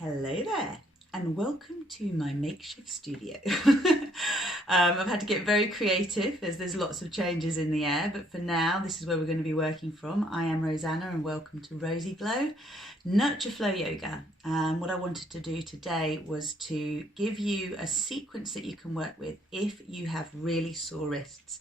Hello there and welcome to my makeshift studio. I've had to get very creative as there's lots of changes in the air, but for now this is where we're going to be working from. I am Rosanna and welcome to RozyGlow Nurture Flow Yoga. What I wanted to do today was to give you a sequence that you can work with if you have really sore wrists.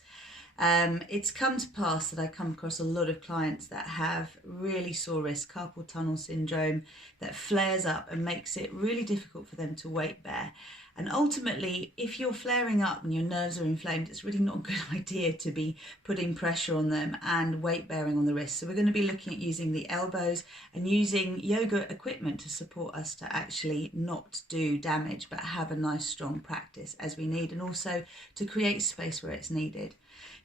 It's come to pass that I come across a lot of clients that have really sore wrists, carpal tunnel syndrome, that flares up and makes it really difficult for them to weight bear. And ultimately, if you're flaring up and your nerves are inflamed, it's really not a good idea to be putting pressure on them and weight bearing on the wrists. So we're going to be looking at using the elbows and using yoga equipment to support us to actually not do damage, but have a nice strong practice as we need, and also to create space where it's needed.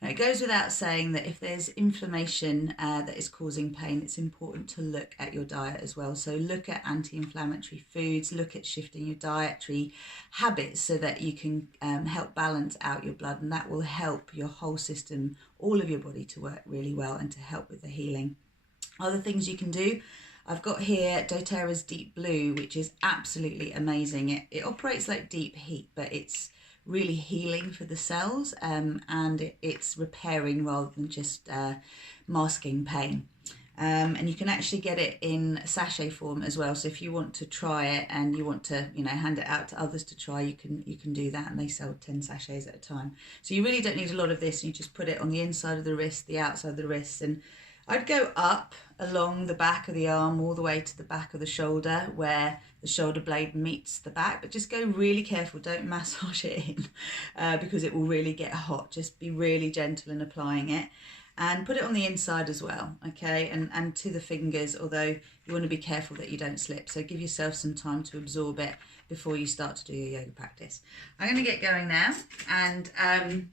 Now, it goes without saying that if there's inflammation that is causing pain, it's important to look at your diet as well. So look at anti-inflammatory foods, look at shifting your dietary habits so that you can help balance out your blood, and that will help your whole system, all of your body, to work really well and to help with the healing. Other things you can do, I've got here doTERRA's Deep Blue, which is absolutely amazing. It operates like deep heat, but it's really healing for the cells, and it's repairing rather than just masking pain. And you can actually get it in sachet form as well. So if you want to try it and you want to, hand it out to others to try, you can do that, and they sell 10 sachets at a time. So you really don't need a lot of this. You just put it on the inside of the wrist, the outside of the wrist, and I'd go up along the back of the arm all the way to the back of the shoulder where the shoulder blade meets the back, but just go really careful, don't massage it in because it will really get hot. Just be really gentle in applying it, and put it on the inside as well, okay, and to the fingers, although you want to be careful that you don't slip. So give yourself some time to absorb it before you start to do your yoga practice. I'm going to get going now, and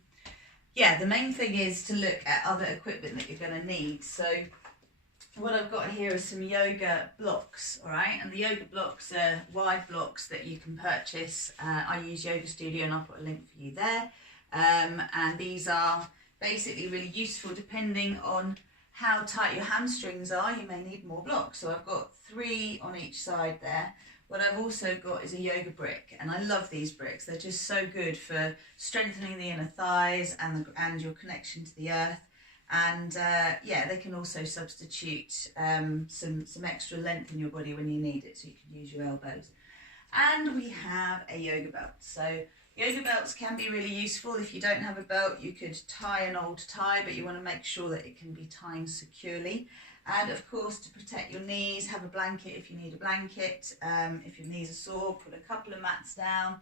yeah, the main thing is to look at other equipment that you're going to need. So what I've got here is some yoga blocks, all right? And the yoga blocks are wide blocks that you can purchase. I use Yoga Studio, and I'll put a link for you there. And these are basically really useful depending on how tight your hamstrings are. You may need more blocks. So I've got 3 on each side there. What I've also got is a yoga brick, and I love these bricks. They're just so good for strengthening the inner thighs and your connection to the earth. And yeah, they can also substitute some extra length in your body when you need it, so you can use your elbows. And we have a yoga belt. So yoga belts can be really useful. If you don't have a belt, you could tie an old tie, but you want to make sure that it can be tied securely. And of course, to protect your knees, have a blanket if you need a blanket. If your knees are sore, put a couple of mats down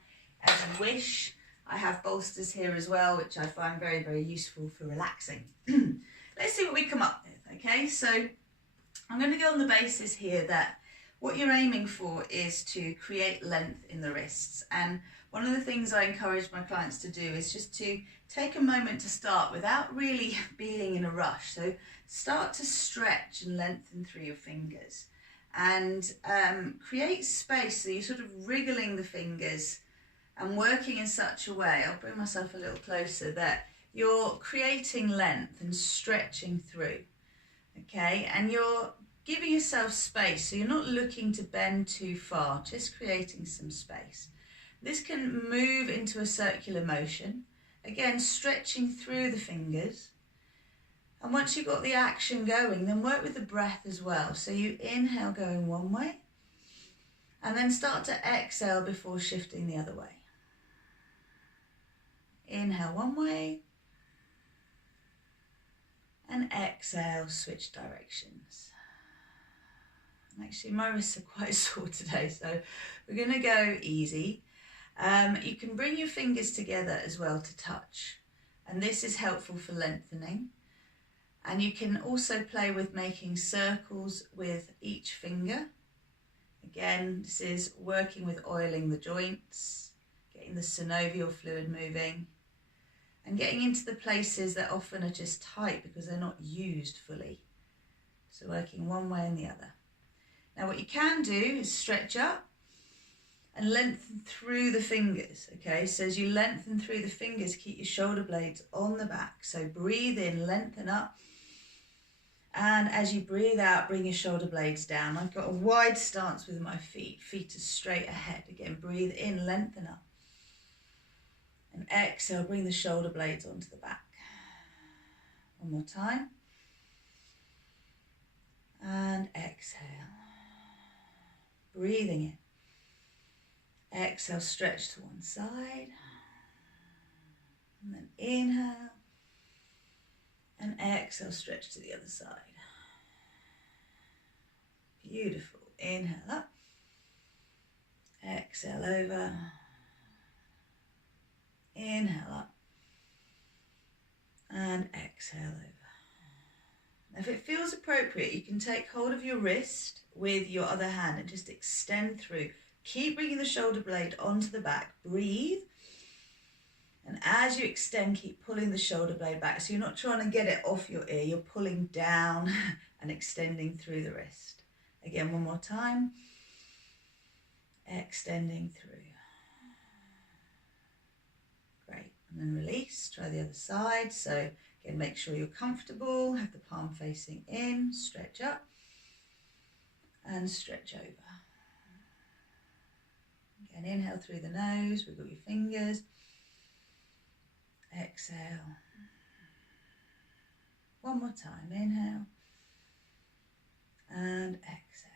as you wish. I have bolsters here as well, which I find very, very useful for relaxing. Let's see what we come up with, okay? So I'm going to go on the basis here that what you're aiming for is to create length in the wrists. And one of the things I encourage my clients to do is just to take a moment to start without really being in a rush. So start to stretch and lengthen through your fingers, and create space, so you're sort of wriggling the fingers and working in such a way, I'll bring myself a little closer, that you're creating length and stretching through, okay? And you're giving yourself space, so you're not looking to bend too far, just creating some space. This can move into a circular motion, again stretching through the fingers. And once you've got the action going, then work with the breath as well. So you inhale going one way, and then start to exhale before shifting the other way. Inhale one way, and exhale, switch directions. And actually my wrists are quite sore today, so we're going to go easy. You can bring your fingers together as well to touch, and this is helpful for lengthening. And you can also play with making circles with each finger. Again, this is working with oiling the joints, getting the synovial fluid moving, and getting into the places that often are just tight because they're not used fully. So working one way and the other. Now what you can do is stretch up and lengthen through the fingers, okay? So as you lengthen through the fingers, keep your shoulder blades on the back. So breathe in, lengthen up, And as you breathe out, bring your shoulder blades down. I've got a wide stance with my feet. Feet are straight ahead. Again, breathe in, lengthen up. And exhale, bring the shoulder blades onto the back. One more time. And exhale. Breathing in. Exhale, stretch to one side. And then inhale. And exhale, stretch to the other side. Beautiful. Inhale up. Exhale over. Inhale up. And exhale over. Now, if it feels appropriate, you can take hold of your wrist with your other hand and just extend through. Keep bringing the shoulder blade onto the back. Breathe. And as you extend, keep pulling the shoulder blade back. So you're not trying to get it off your ear. You're pulling down and extending through the wrist. Again, one more time. Extending through. Great. And then release. Try the other side. So again, make sure you're comfortable. Have the palm facing in. Stretch up. And stretch over. Again, inhale through the nose. Wiggle your fingers. Exhale. One more time. Inhale. And exhale.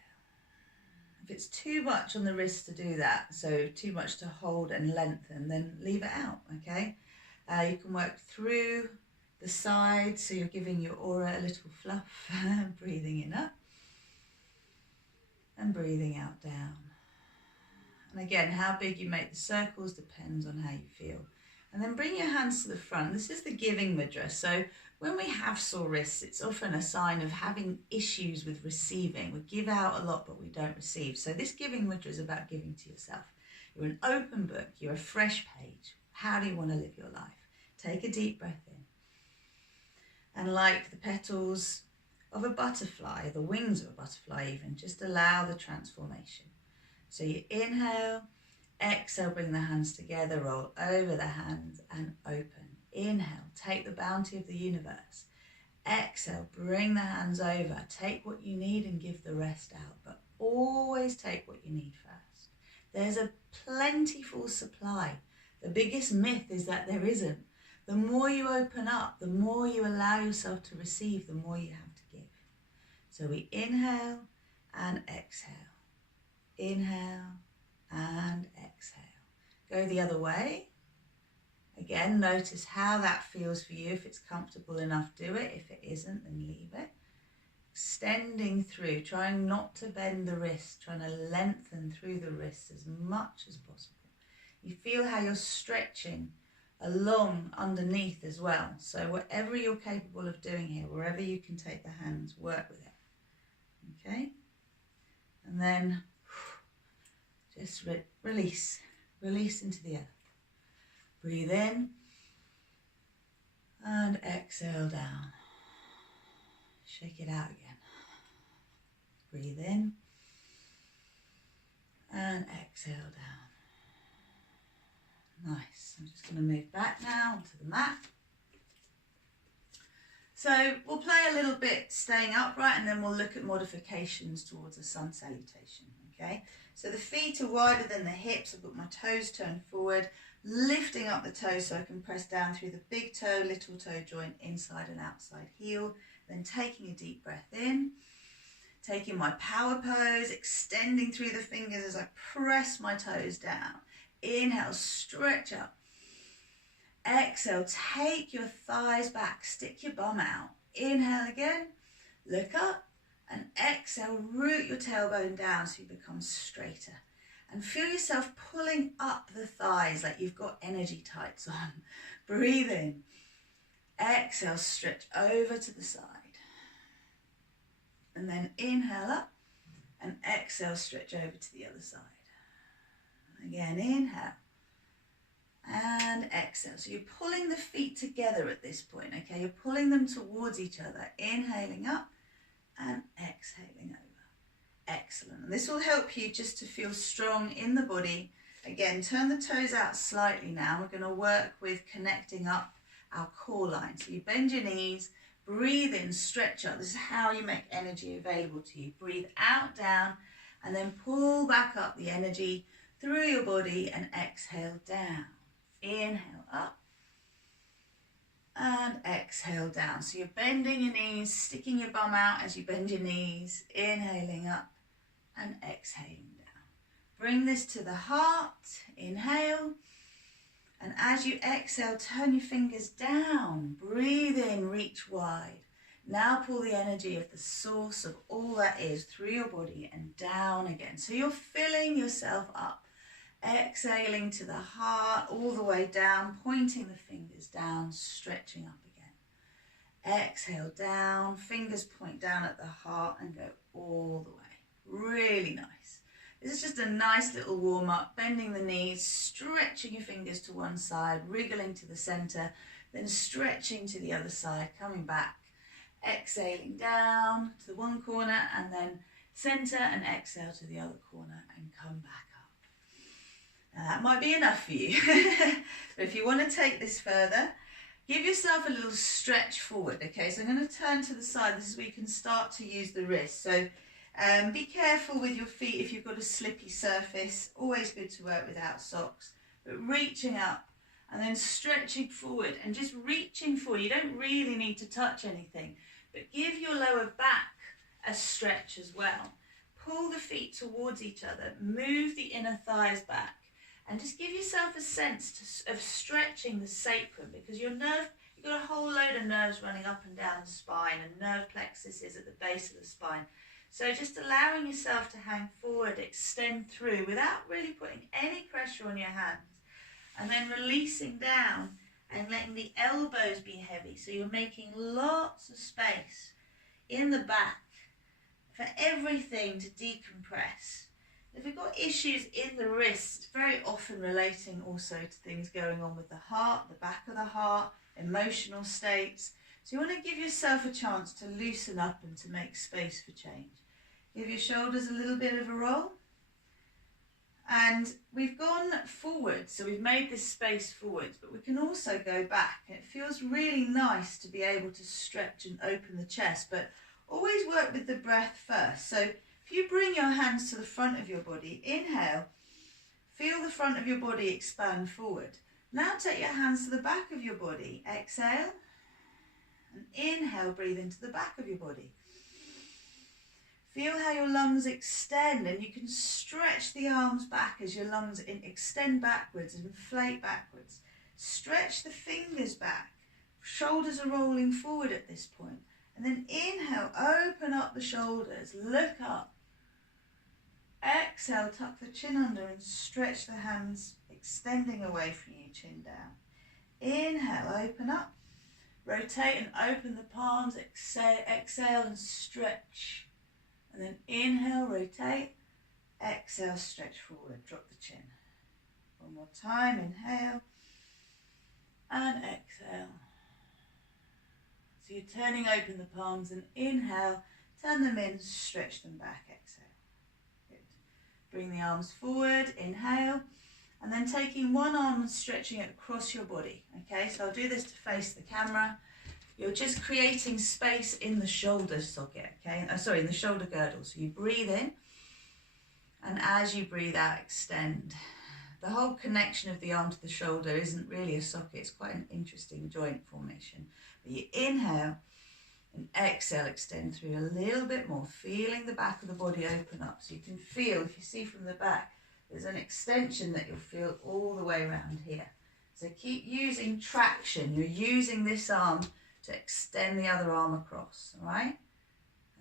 If it's too much on the wrist to do that, so too much to hold and lengthen, then leave it out, okay? You can work through the sides, so you're giving your aura a little fluff. Breathing in up. And breathing out down. And again, how big you make the circles depends on how you feel. And then bring your hands to the front. This is the giving mudra. So when we have sore wrists, it's often a sign of having issues with receiving. We give out a lot, but we don't receive. So this giving mudra is about giving to yourself. You're an open book. You're a fresh page. How do you want to live your life? Take a deep breath in. And like the petals of a butterfly, the wings of a butterfly even, just allow the transformation. So you inhale. Exhale, bring the hands together, roll over the hands and open. Inhale, take the bounty of the universe. Exhale, bring the hands over. Take what you need and give the rest out, but always take what you need first. There's a plentiful supply. The biggest myth is that there isn't. The more you open up, the more you allow yourself to receive, the more you have to give. So we inhale and exhale. Inhale and exhale. Go the other way. Again, notice how that feels for you. If it's comfortable enough, do it. If it isn't, then leave it. Extending through, trying not to bend the wrist, trying to lengthen through the wrist as much as possible. You feel how you're stretching along underneath as well. So whatever you're capable of doing here, wherever you can take the hands, work with it. Okay? And then just release into the earth. Breathe in and exhale down. Shake it out again. Breathe in and exhale down. Nice. I'm just going to move back now onto the mat. So we'll play a little bit staying upright and then we'll look at modifications towards a sun salutation. Okay, so the feet are wider than the hips. I've got my toes turned forward, lifting up the toes so I can press down through the big toe, little toe joint, inside and outside heel. Then taking a deep breath in, taking my power pose, extending through the fingers as I press my toes down. Inhale, stretch up. Exhale, take your thighs back, stick your bum out. Inhale again, look up. And exhale, root your tailbone down so you become straighter. And feel yourself pulling up the thighs like you've got energy tights on. Breathe in. Exhale, stretch over to the side. And then inhale up. And exhale, stretch over to the other side. Again, inhale. And exhale. So you're pulling the feet together at this point, okay? You're pulling them towards each other. Inhaling up. And exhaling over. Excellent. And this will help you just to feel strong in the body. Again, turn the toes out slightly now. We're going to work with connecting up our core line. So you bend your knees, Breathe in, stretch up. This is how you make energy available to you. Breathe out, down, and then pull back up the energy through your body and exhale down. Inhale up and exhale down. So you're bending your knees, sticking your bum out as you bend your knees, inhaling up and exhaling down. Bring this to the heart, inhale, and as you exhale, turn your fingers down, breathe in, reach wide. Now pull the energy of the source of all that is through your body and down again. So you're filling yourself up, exhaling to the heart, all the way down, pointing the fingers down, stretching up again. Exhale down, fingers point down at the heart and go all the way. Really nice. This is just a nice little warm up, bending the knees, stretching your fingers to one side, wriggling to the center, then stretching to the other side, coming back, exhaling down to the one corner and then center and exhale to the other corner and come back up. Now that might be enough for you. But if you want to take this further, give yourself a little stretch forward, okay? So I'm going to turn to the side. This is where you can start to use the wrist. So be careful with your feet if you've got a slippy surface. Always good to work without socks. But reaching up and then stretching forward and just reaching forward. You don't really need to touch anything, but give your lower back a stretch as well. Pull the feet towards each other. Move the inner thighs back. And just give yourself a sense of stretching the sacrum, because your nerve, you've got a whole load of nerves running up and down the spine, and nerve plexus is at the base of the spine. So just allowing yourself to hang forward, extend through without really putting any pressure on your hands. And then releasing down and letting the elbows be heavy. So you're making lots of space in the back for everything to decompress. If you've got issues in the wrist, very often relating also to things going on with the heart, the back of the heart, emotional states. So you want to give yourself a chance to loosen up and to make space for change. Give your shoulders a little bit of a roll. And we've gone forward, so we've made this space forwards, but we can also go back. And it feels really nice to be able to stretch and open the chest, but always work with the breath first. So if you bring your hands to the front of your body, inhale, feel the front of your body expand forward. Now take your hands to the back of your body, exhale, and inhale, breathe into the back of your body. Feel how your lungs extend, and you can stretch the arms back as your lungs extend backwards and inflate backwards. Stretch the fingers back. Shoulders are rolling forward at this point. And then inhale, open up the shoulders, look up. Exhale, tuck the chin under and stretch the hands, extending away from you, chin down. Inhale, open up. Rotate and open the palms, exhale and stretch. And then inhale, rotate, exhale, stretch forward, drop the chin. One more time, inhale and exhale. So you're turning open the palms and inhale, turn them in, stretch them back, exhale. Good. Bring the arms forward, inhale, and then taking one arm and stretching it across your body. Okay, so I'll do this to face the camera. You're just creating space in the shoulder socket, okay? In the shoulder girdle. So you breathe in, and as you breathe out, extend. The whole connection of the arm to the shoulder isn't really a socket. It's quite an interesting joint formation. But you inhale and exhale, extend through a little bit more, feeling the back of the body open up. So you can feel, if you see from the back, there's an extension that you'll feel all the way around here. So keep using traction. You're using this arm to extend the other arm across, all right?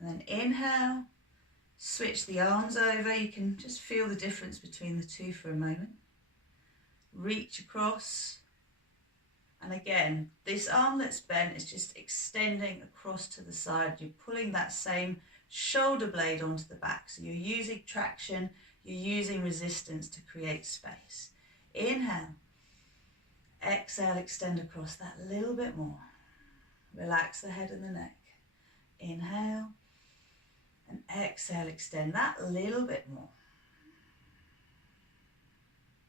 And then inhale, switch the arms over. You can just feel the difference between the two for a moment. Reach across. And again, this arm that's bent is just extending across to the side. You're pulling that same shoulder blade onto the back. So you're using traction, you're using resistance to create space. Inhale, exhale, extend across that a little bit more. Relax the head and the neck. Inhale and exhale, extend that a little bit more.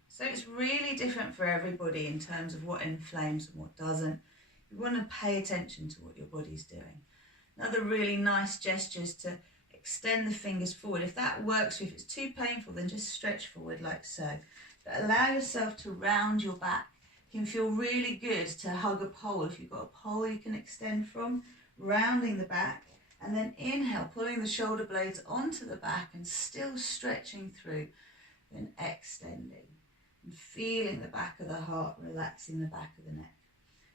So it's really different for everybody in terms of what inflames and what doesn't. You want to pay attention to what your body's doing. Another really nice gesture is to extend the fingers forward. If that works for you, if it's too painful, then just stretch forward like so. But allow yourself to round your back. It can feel really good to hug a pole. If you've got a pole you can extend from, rounding the back. And then inhale, pulling the shoulder blades onto the back and still stretching through. Then extending and feeling the back of the heart, relaxing the back of the neck.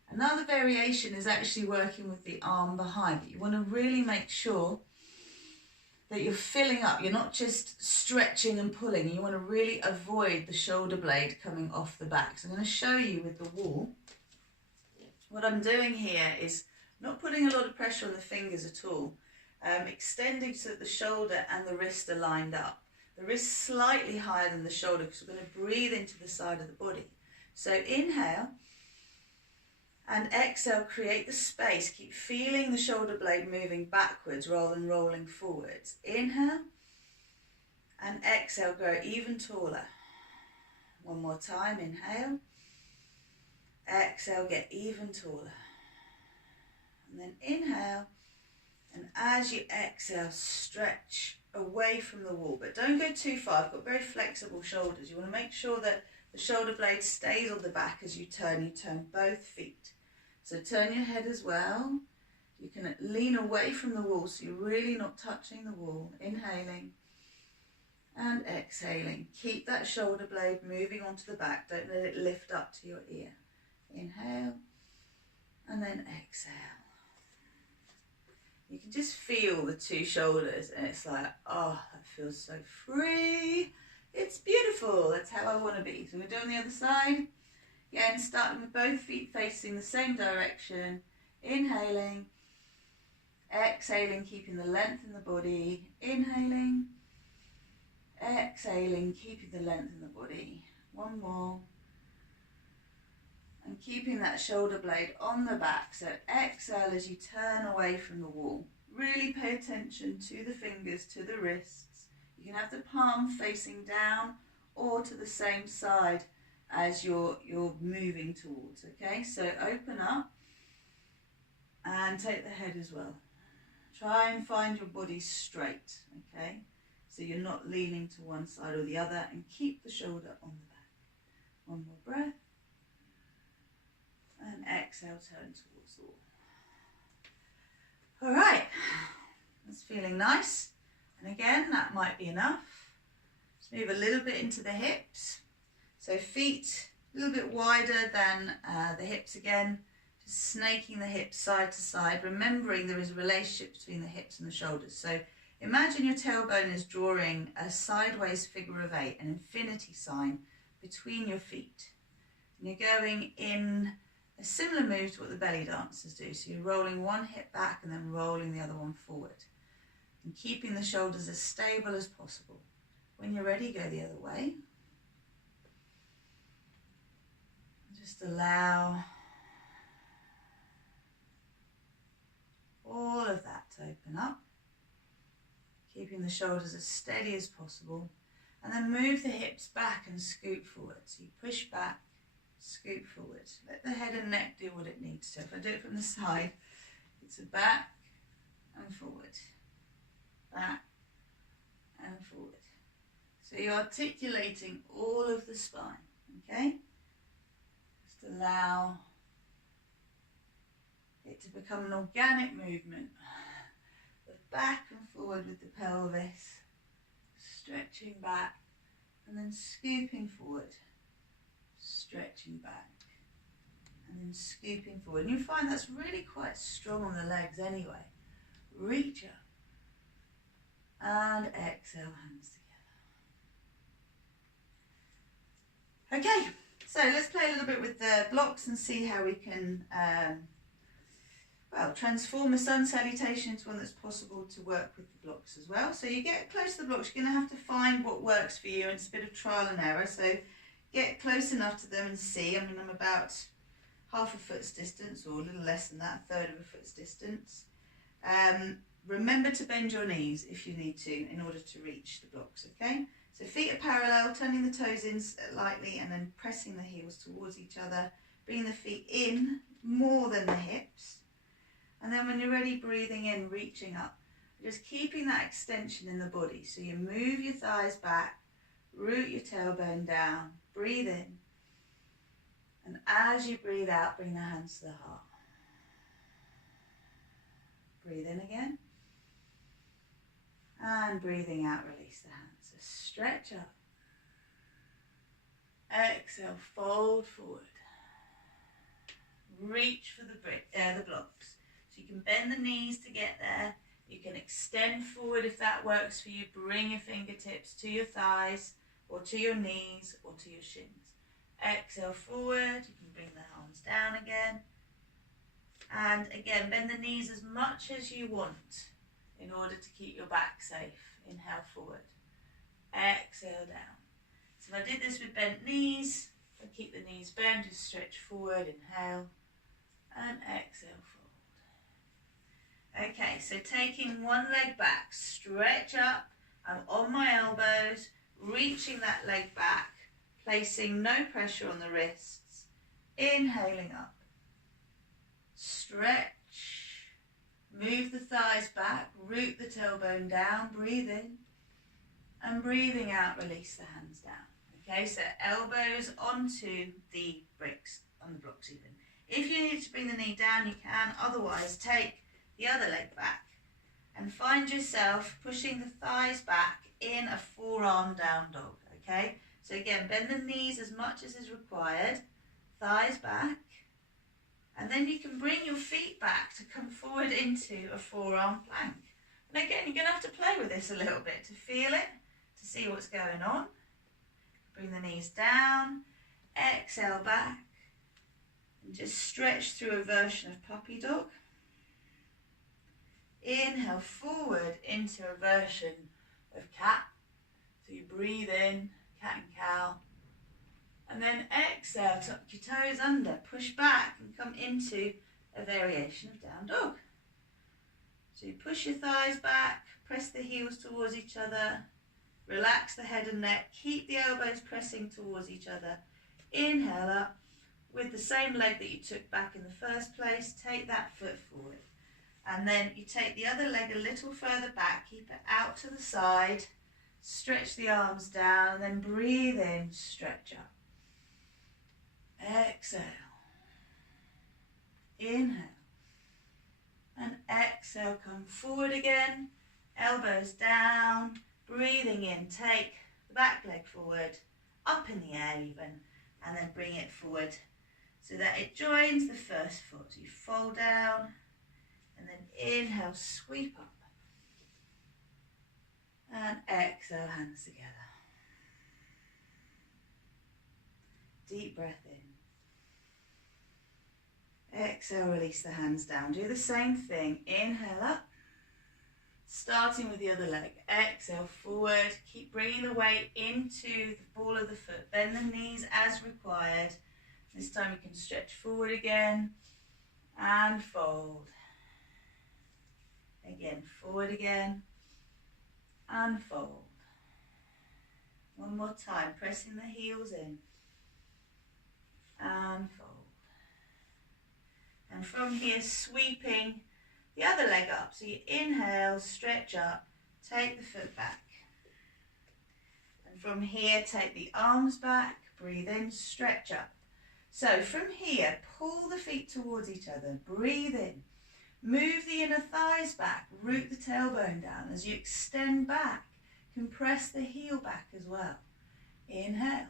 Another variation is actually working with the arm behind, but you want to really make sure that you're filling up. You're not just stretching and pulling. You want to really avoid the shoulder blade coming off the back. So I'm going to show you with the wall. What I'm doing here is not putting a lot of pressure on the fingers at all. Extending so that the shoulder and the wrist are lined up. The wrist slightly higher than the shoulder because we're going to breathe into the side of the body. So inhale and exhale, create the space. Keep feeling the shoulder blade moving backwards rather than rolling forwards. Inhale and exhale, grow even taller. One more time, inhale. Exhale, get even taller. And then inhale, and as you exhale, stretch away from the wall, but don't go too far. I've got very flexible shoulders. You want to make sure that the shoulder blade stays on the back as you turn both feet. So turn your head as well. You can lean away from the wall so you're really not touching the wall. Inhaling and exhaling. Keep that shoulder blade moving onto the back. Don't let it lift up to your ear. Inhale and then exhale. You can just feel the two shoulders and it's like, oh, that feels so free. It's beautiful. That's how I want to be. So we're doing the other side. Again, starting with both feet facing the same direction. Inhaling. Exhaling, keeping the length in the body. Inhaling. Exhaling, keeping the length in the body. One more. And keeping that shoulder blade on the back. So exhale as you turn away from the wall. Really pay attention to the fingers, to the wrists. You can have the palm facing down or to the same side as you're moving towards, okay? So open up and take the head as well. Try and find your body straight, okay? So you're not leaning to one side or the other, and keep the shoulder on the back. One more breath. And exhale, turn towards the wall. All right, that's feeling nice. And again, that might be enough. Just move a little bit into the hips. So feet a little bit wider than the hips again. Just snaking the hips side to side, remembering there is a relationship between the hips and the shoulders. So imagine your tailbone is drawing a sideways figure of 8, an infinity sign between your feet. And you're going in a similar move to what the belly dancers do. So you're rolling one hip back and then rolling the other one forward. And keeping the shoulders as stable as possible. When you're ready, go the other way. Just allow all of that to open up. Keeping the shoulders as steady as possible. And then move the hips back and scoot forward. So you push back, scoot forward. Let the head and neck do what it needs to. If I do it from the side, it's a back and forward. Back and forward. So you're articulating all of the spine, okay? Just allow it to become an organic movement. The back and forward with the pelvis, stretching back and then scooping forward, stretching back and then scooping forward. And you find that's really quite strong on the legs anyway. Reach up. And exhale, hands together. Okay, so let's play a little bit with the blocks and see how we can transform a sun salutation into one that's possible to work with the blocks as well. So you get close to the blocks, you're going to have to find what works for you, and it's a bit of trial and error. So get close enough to them and see. I mean, I'm about half a foot's distance, or a little less than that, a third of a foot's distance. Remember to bend your knees if you need to in order to reach the blocks, okay? So feet are parallel, turning the toes in lightly and then pressing the heels towards each other. Bring the feet in more than the hips. And then when you're ready, breathing in, reaching up. Just keeping that extension in the body. So you move your thighs back, root your tailbone down, breathe in. And as you breathe out, bring the hands to the heart. Breathe in again. And breathing out, release the hands. So stretch up. Exhale, fold forward. Reach for the blocks. So you can bend the knees to get there. You can extend forward if that works for you. Bring your fingertips to your thighs or to your knees or to your shins. Exhale forward. You can bring the arms down again. And again, bend the knees as much as you want in order to keep your back safe. Inhale forward. Exhale down. So if I did this with bent knees, I keep the knees bent, just stretch forward, inhale, and exhale forward. Okay, so taking one leg back, stretch up, I'm on my elbows, reaching that leg back, placing no pressure on the wrists, inhaling up, stretch, move the thighs back, root the tailbone down, breathe in, and breathing out, release the hands down. Okay, so elbows onto the bricks, on the blocks even. If you need to bring the knee down, you can. Otherwise, take the other leg back and find yourself pushing the thighs back in a forearm down dog. Okay, so again, bend the knees as much as is required, thighs back, and then you can bring your feet back to come forward into a forearm plank. And again, you're going to have to play with this a little bit to feel it, to see what's going on. Bring the knees down, exhale back, and just stretch through a version of puppy dog. Inhale forward into a version of cat. So you breathe in, cat and cow. And then exhale, tuck your toes under, push back and come into a variation of down dog. So you push your thighs back, press the heels towards each other, relax the head and neck, keep the elbows pressing towards each other. Inhale up with the same leg that you took back in the first place, take that foot forward. And then you take the other leg a little further back, keep it out to the side, stretch the arms down, and then breathe in, stretch up. Exhale. Inhale. And exhale, come forward again, elbows down, breathing in, take the back leg forward, up in the air even, and then bring it forward so that it joins the first foot. So you fold down, and then inhale, sweep up, and exhale, hands together. Deep breath in. Exhale, release the hands down. Do the same thing. Inhale up. Starting with the other leg, exhale forward, keep bringing the weight into the ball of the foot, bend the knees as required. This time you can stretch forward again and fold. Again, forward again and fold. One more time, pressing the heels in and fold. And from here, sweeping the other leg up. So you inhale, stretch up, take the foot back. And from here, take the arms back, breathe in, stretch up. So from here, pull the feet towards each other, breathe in. Move the inner thighs back, root the tailbone down. As you extend back, compress the heel back as well. Inhale.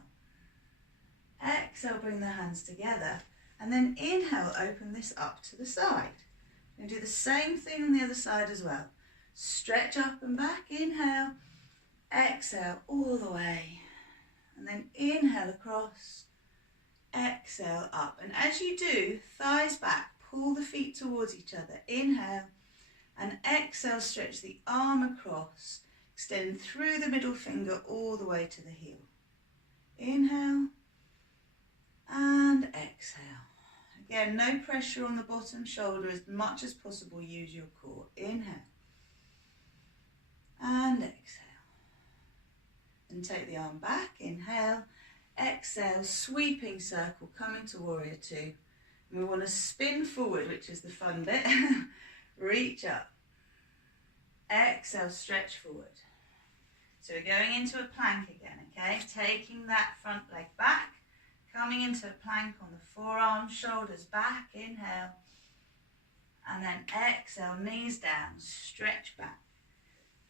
Exhale, bring the hands together. And then inhale, open this up to the side. And do the same thing on the other side as well. Stretch up and back, inhale, exhale all the way. And then inhale across, exhale up. And as you do, thighs back, pull the feet towards each other. Inhale, and exhale, stretch the arm across. Extend through the middle finger all the way to the heel. Inhale, and exhale. Again, no pressure on the bottom shoulder, as much as possible use your core. Inhale and exhale. And take the arm back, inhale, Exhale, sweeping circle, come into warrior two. And we want to spin forward, which is the fun bit. Reach up. Exhale, stretch forward. So we're going into a plank again, okay? Taking that front leg back, coming into a plank on the forearms, shoulders back, inhale. And then exhale, knees down, stretch back.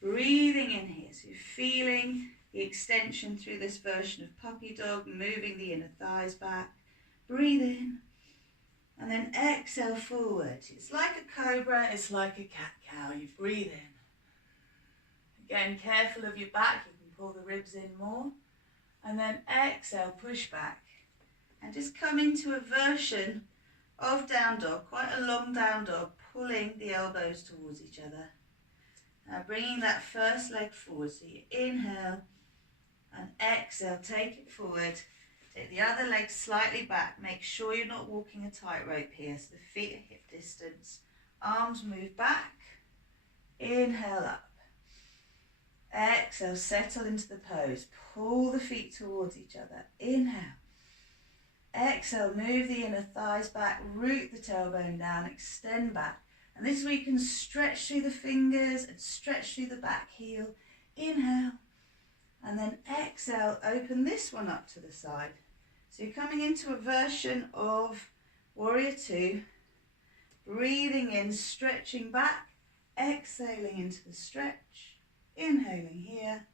Breathing in here, so you're feeling the extension through this version of puppy dog, moving the inner thighs back. Breathe in. And then exhale forward. It's like a cobra, it's like a cat-cow. You breathe in. Again, careful of your back, you can pull the ribs in more. And then exhale, push back. And just come into a version of down dog, quite a long down dog, pulling the elbows towards each other. Now bringing that first leg forward, so you inhale and exhale, take it forward. Take the other leg slightly back. Make sure you're not walking a tightrope here, so the feet are hip distance. Arms move back. Inhale up. Exhale, settle into the pose. Pull the feet towards each other. Inhale. Exhale, move the inner thighs back. Root the tailbone down. Extend back. And this is where you can stretch through the fingers and stretch through the back heel. Inhale. And then exhale, open this one up to the side. So you're coming into a version of warrior two. Breathing in, stretching back. Exhaling into the stretch. Inhaling here.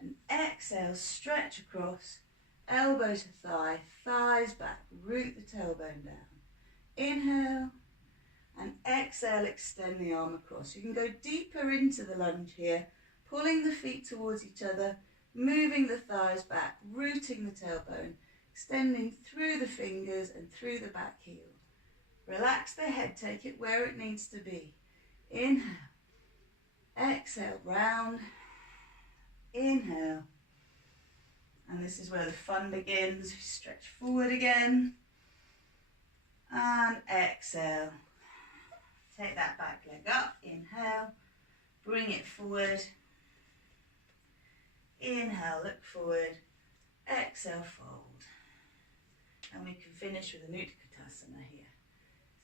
And exhale, stretch across. Elbow to thigh, thighs back. Root the tailbone down. Inhale. And exhale, extend the arm across. You can go deeper into the lunge here, pulling the feet towards each other, moving the thighs back, rooting the tailbone, extending through the fingers and through the back heel. Relax the head, take it where it needs to be. Inhale. Exhale, round. Inhale. And this is where the fun begins. Stretch forward again. And exhale. Take that back leg up, inhale, bring it forward, inhale, look forward, exhale, fold. And we can finish with a Utkatasana here.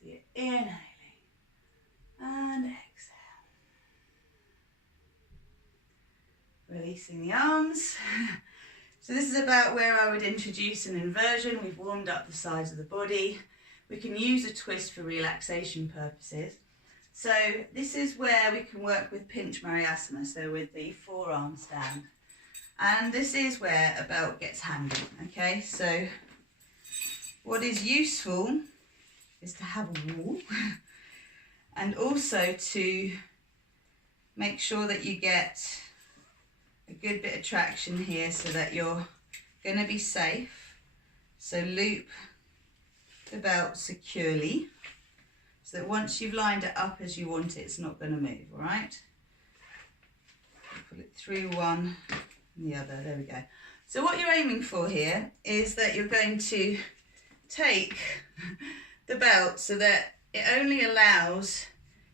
So you're inhaling and exhale. Releasing the arms. So this is about where I would introduce an inversion. We've warmed up the sides of the body. We can use a twist for relaxation purposes. So this is where we can work with pinch Mariasana, so with the forearms down. And this is where a belt gets handy, okay? So what is useful is to have a wall and also to make sure that you get a good bit of traction here so that you're going to be safe. So loop the belt securely so that once you've lined it up as you want it, it's not going to move, all right? Pull it through one and the other, there we go. So what you're aiming for here is that you're going to take the belt so that it only allows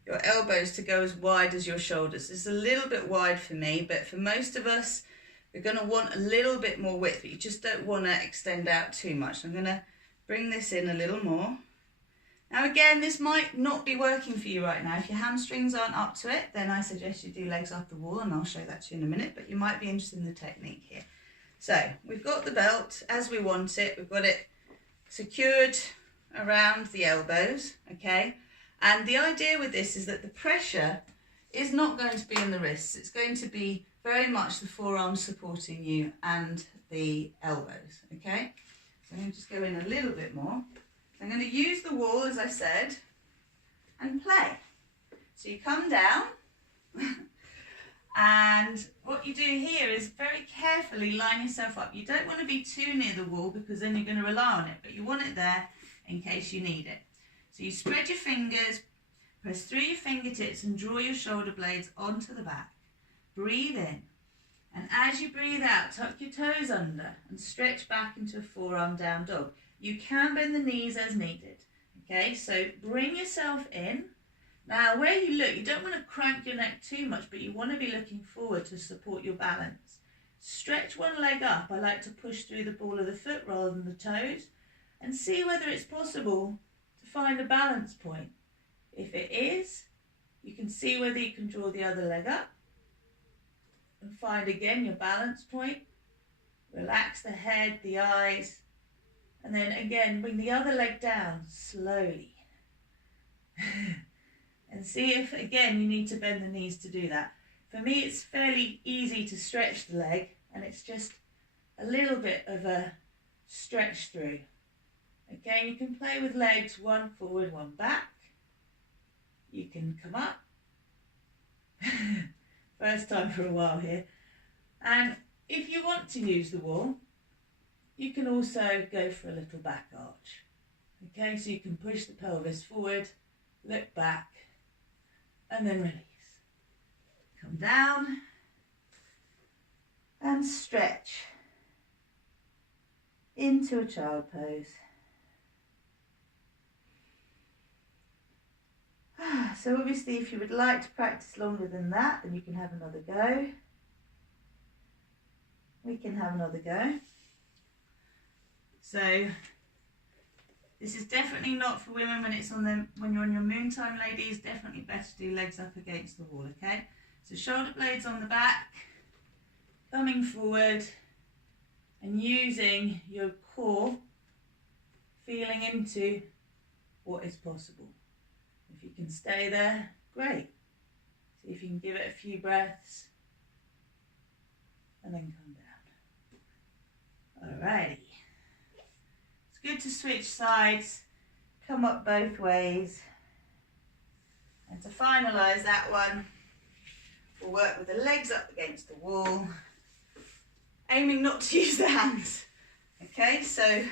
your elbows to go as wide as your shoulders. It's a little bit wide for me, but for most of us, we're going to want a little bit more width, but you just don't want to extend out too much. I'm going to bring this in a little more. Now again, this might not be working for you right now. If your hamstrings aren't up to it, then I suggest you do legs off the wall, and I'll show that to you in a minute, but you might be interested in the technique here. So we've got the belt as we want it. We've got it secured around the elbows, okay? And the idea with this is that the pressure is not going to be in the wrists. It's going to be very much the forearms supporting you and the elbows, okay? So I'm going to just go in a little bit more. I'm going to use the wall, as I said, and play. So you come down, and what you do here is very carefully line yourself up. You don't want to be too near the wall because then you're going to rely on it, but you want it there in case you need it. So you spread your fingers, press through your fingertips and draw your shoulder blades onto the back. Breathe in. And as you breathe out, tuck your toes under and stretch back into a forearm down dog. You can bend the knees as needed. Okay, so bring yourself in. Now, where you look, you don't want to crank your neck too much, but you want to be looking forward to support your balance. Stretch one leg up. I like to push through the ball of the foot rather than the toes, and see whether it's possible to find a balance point. If it is, you can see whether you can draw the other leg up and find again your balance point. Relax the head, the eyes, and then again bring the other leg down slowly. And see if again you need to bend the knees to do that. For me it's fairly easy to stretch the leg, and it's just a little bit of a stretch through. Okay, you can play with legs, one forward, one back. You can come up. First time for a while here. And if you want to use the wall, you can also go for a little back arch. Okay, so you can push the pelvis forward, look back, and then release. Come down and stretch into a child pose. So obviously if you would like to practice longer than that, then you can have another go. We can have another go. So this is definitely not for women when it's on when you're on your moon time, ladies. Definitely better to do legs up against the wall, okay? So shoulder blades on the back, coming forward and using your core, feeling into what is possible. If you can stay there, great. See if you can give it a few breaths and then come down. Alrighty. It's good to switch sides, come up both ways. And to finalise that one, we'll work with the legs up against the wall, aiming not to use the hands. Okay, so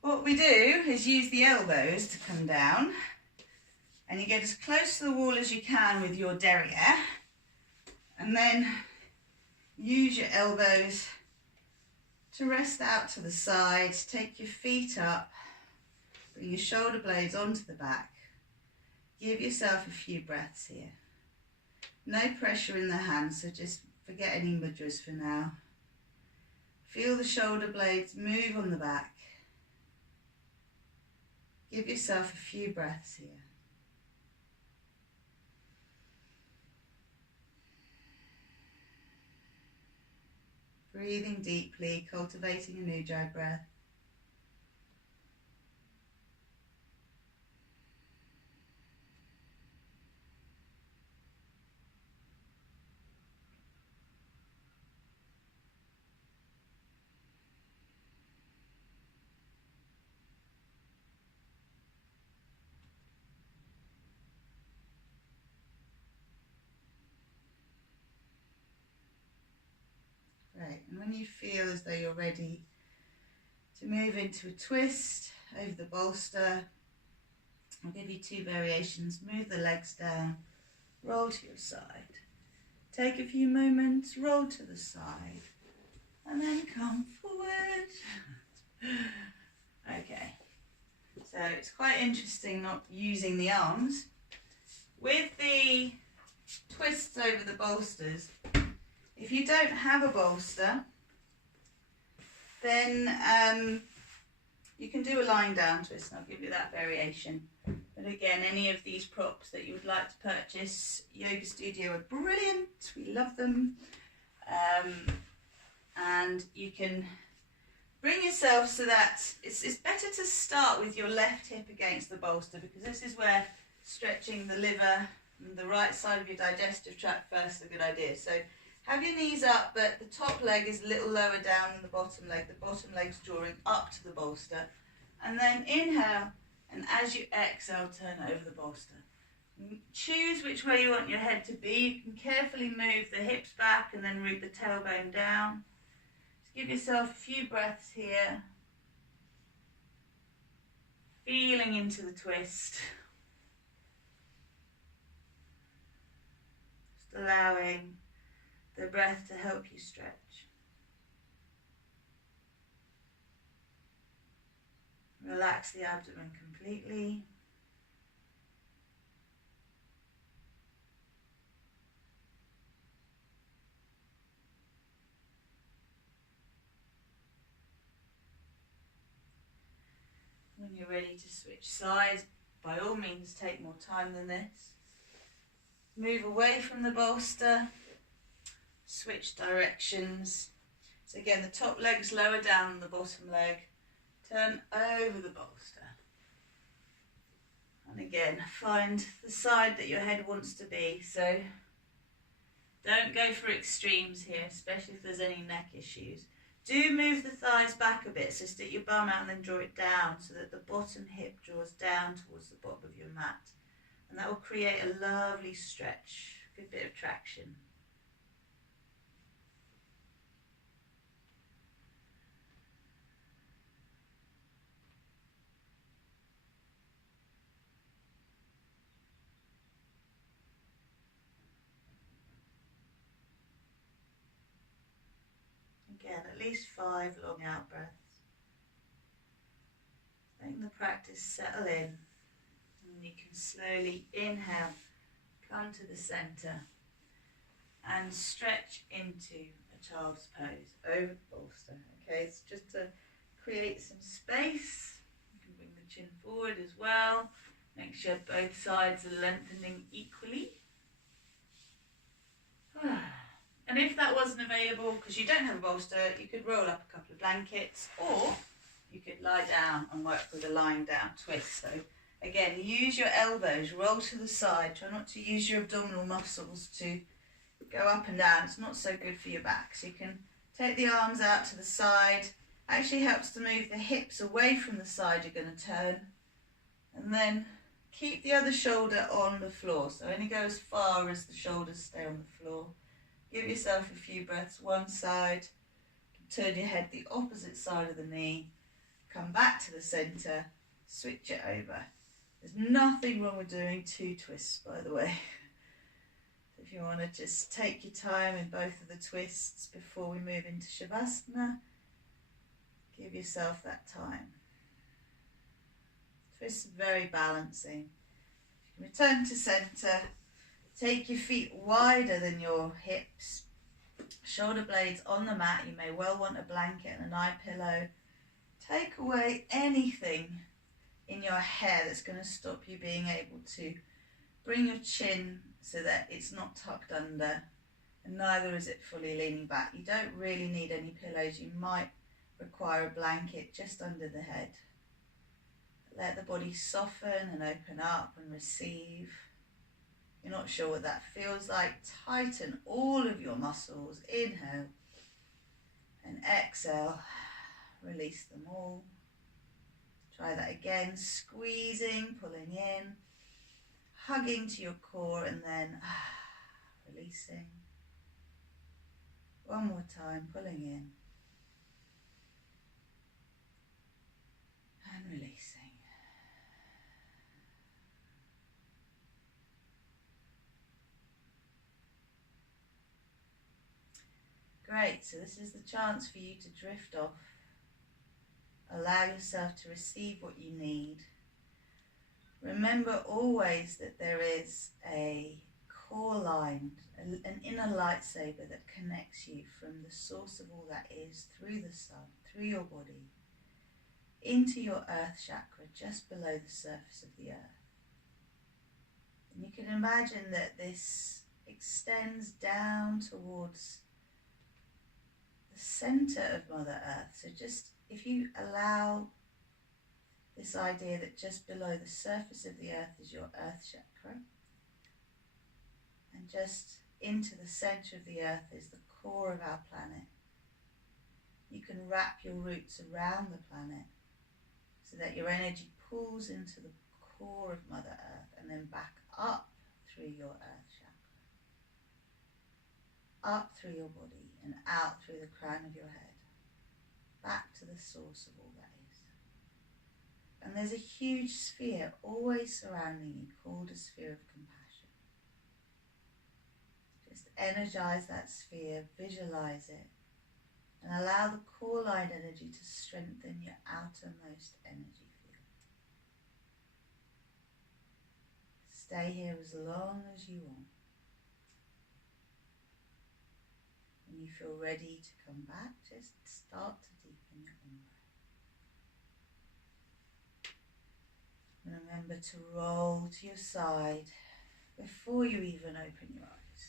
what we do is use the elbows to come down, and you get as close to the wall as you can with your derriere, and then use your elbows to rest out to the side. Take your feet up, bring your shoulder blades onto the back. Give yourself a few breaths here. No pressure in the hands, so just forget any mudras for now. Feel the shoulder blades move on the back. Give yourself a few breaths here. Breathing deeply, cultivating a Ujjayi breath. Great, and when you feel as though you're ready to move into a twist over the bolster, I'll give you two variations. Move the legs down, roll to your side. Take a few moments, roll to the side, and then come forward. Okay, so it's quite interesting not using the arms. With the twists over the bolsters, if you don't have a bolster, then you can do a lying down twist, and I'll give you that variation. But again, any of these props that you would like to purchase, Yoga Studio are brilliant, we love them. And you can bring yourself so that it's better to start with your left hip against the bolster, because this is where stretching the liver and the right side of your digestive tract first is a good idea. So have your knees up, but the top leg is a little lower down than the bottom leg. The bottom leg's drawing up to the bolster. And then inhale, and as you exhale, turn over the bolster. Choose which way you want your head to be. You can carefully move the hips back and then root the tailbone down. Just give yourself a few breaths here. Feeling into the twist. Just allowing the breath to help you stretch. Relax the abdomen completely. you're ready to switch sides, by all means take more time than this. Move away from the bolster, switch directions. So again, the top leg's lower down than the bottom leg. Turn over the bolster. And again, find the side that your head wants to be. So don't go for extremes here, especially if there's any neck issues. Do move the thighs back a bit, so stick your bum out and then draw it down so that the bottom hip draws down towards the bottom of your mat. And that will create a lovely stretch, good bit of traction. Again, at least 5 long out breaths. Letting the practice settle in. And you can slowly inhale, come to the centre and stretch into a child's pose over the bolster. Okay, it's just to create some space. You can bring the chin forward as well. Make sure both sides are lengthening equally. And if that wasn't available, because you don't have a bolster, you could roll up a couple of blankets, or you could lie down and work with a lying down twist. So again, use your elbows, roll to the side. Try not to use your abdominal muscles to go up and down. It's not so good for your back. So you can take the arms out to the side. Actually helps to move the hips away from the side you're going to turn. And then keep the other shoulder on the floor. So only go as far as the shoulders stay on the floor. Give yourself a few breaths one side. Turn your head the opposite side of the knee. Come back to the centre. Switch it over. There's nothing wrong with doing 2 twists, by the way. If you want to just take your time in both of the twists before we move into Shavasana, give yourself that time. Twists are very balancing. You can return to centre. Take your feet wider than your hips. Shoulder blades on the mat. You may well want a blanket and an eye pillow. Take away anything in your hair that's going to stop you being able to bring your chin so that it's not tucked under, and neither is it fully leaning back. You don't really need any pillows. You might require a blanket just under the head. Let the body soften and open up and receive. You're not sure what that feels like. Tighten all of your muscles. Inhale and exhale. Release them all. Try that again. Squeezing, pulling in, hugging to your core, and then releasing. One more time, pulling in and releasing. Great, so this is the chance for you to drift off. Allow yourself to receive what you need. Remember always that there is a core line, an inner lightsaber that connects you from the source of all that is, through the sun, through your body, into your earth chakra, just below the surface of the earth. And you can imagine that this extends down towards the center of Mother Earth. So just if you allow this idea that just below the surface of the earth is your earth chakra, and just into the center of the earth is the core of our planet. You can wrap your roots around the planet so that your energy pulls into the core of Mother Earth and then back up through your earth chakra, up through your body and out through the crown of your head, back to the source of all that is. And there's a huge sphere always surrounding you called a sphere of compassion. Just energize that sphere, visualize it, and allow the core line energy to strengthen your outermost energy field. Stay here as long as you want. When you feel ready to come back, just start to deepen your in-breath. remember to roll to your side before you even open your eyes.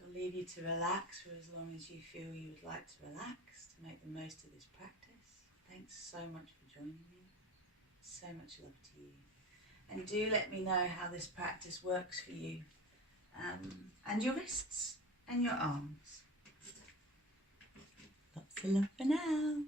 I'll leave you to relax for as long as you feel you would like to relax, to make the most of this practice. Thanks so much for joining me. So much love to you. And do let me know how this practice works for you, and your wrists and your arms. Lots of love for now.